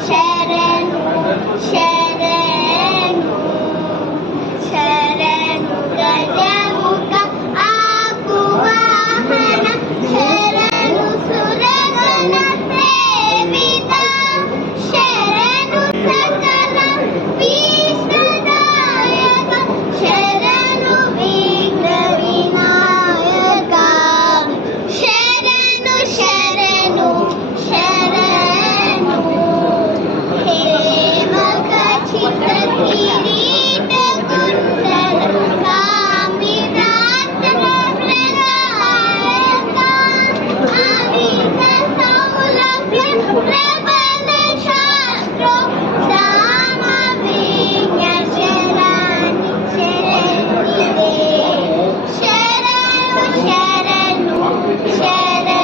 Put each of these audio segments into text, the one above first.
శరణు శరణు శరణు గజముఖ ఆకువాహన శరణు సురగణ సేవిత శరణు సకల విశ్వదాయక శరణు విఘ్న వినాయక శరణు శరణు శరణు హేమ ఖచ్చిత కిరీట కుండల కామిరాత్ర ప్రదాయక అమిత సౌలభ్య ప్రబల శాస్త్రో సామ విజ్ఞ శరణి శరణిదే శరణు శరణు శరణు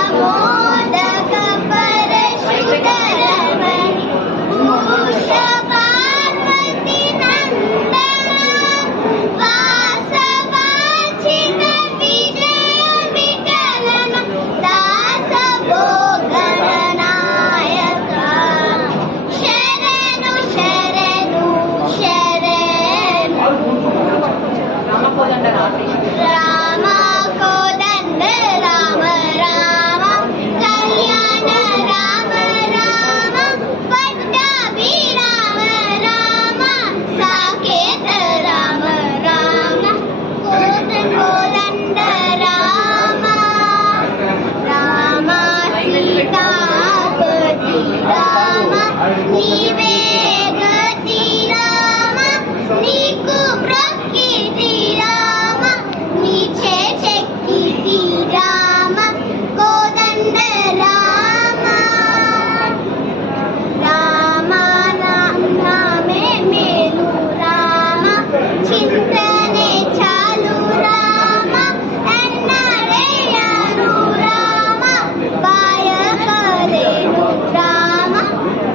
పాశమోదక పరశుధరమణి భూష పార్వతి నందన వాసవాంఛిత విజయ విఠలన దాస భోగనాయక శరణు శరణు శరణు రామ కోదండ రామ రామ కళ్యాణ రామ రామ పట్టాభి రామ రామ సాకేత రామ రామ కోదండ రామ రామ సీతాపతి రామ నీవే గతి రామ నీకు ప్రకృతి రామ నీచే చెక్కితి రామ కోదండ రామ రామ నామే మేలు రామ చింతనే చాలు రామ ఎన్నడేయను రామ బాయకలేను రామ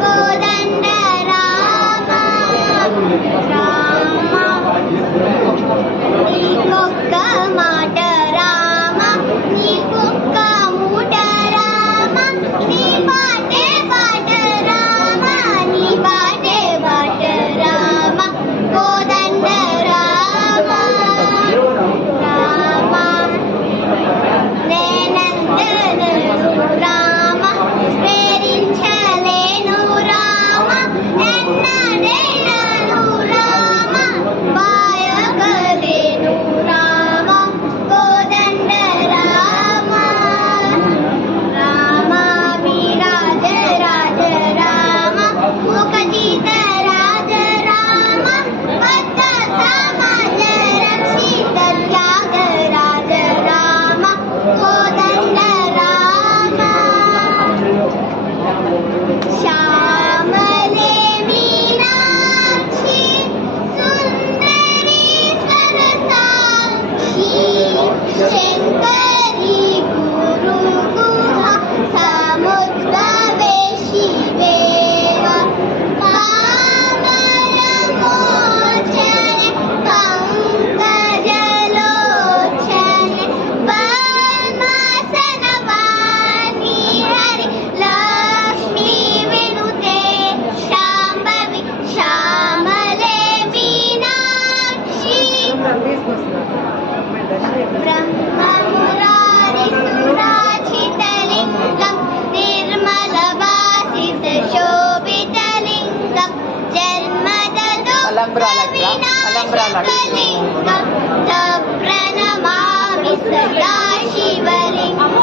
కోదండ రామ రామ నీకొక్క మాట రామ నీకొక్క మూట రామ నీ బాటే బాట రామ నీ బాటే బాట రామ కోదండ రామ రామ నేనందనను రామ ప్రేరించలేను రామ ఎన్నడేయను రామ బాయకలేను రామ కోదండ రామ రామ విరాజ రాజ రామ ముఖజిత రాజ రామ భక్త సమాజ రక్షిత త్యాగ రాజ రామ కోదండ రామ శ్యామలే మీనాక్షి సుందరి సరసాక్షి శంకరి గురు గుహ సముద్రవే శివేవ పావనమోచనే పంకజలోచనే పద్మాసనవాసి హరి లక్ష్మీ వినుతే శాంభవి శ్యామలే మీనాక్షి బ్రహ్మమురారి సురాచితలింగం నిర్మలవాసిత శోభితలింగం జన్మద దుఃఖ వినాశకలింగం ప్రణమామి సదా శివలింగం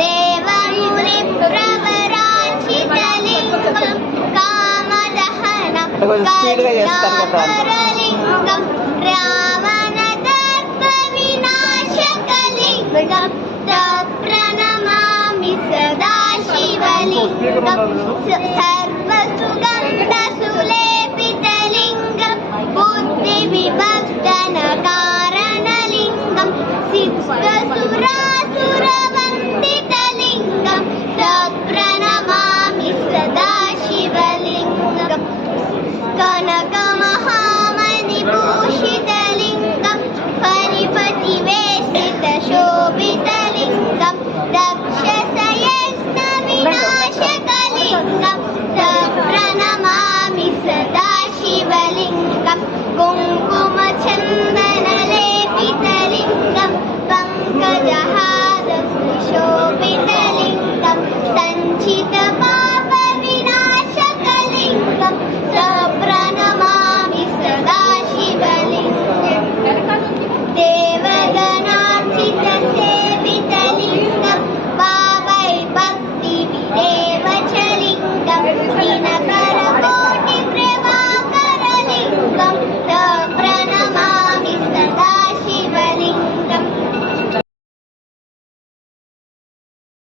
దేవముని ప్రవరాచితలింగం కామదహనం కరుణాకరలింగం రావణ దర్ప వినాశకలింగం ప్రణమామి సదా శివలింగం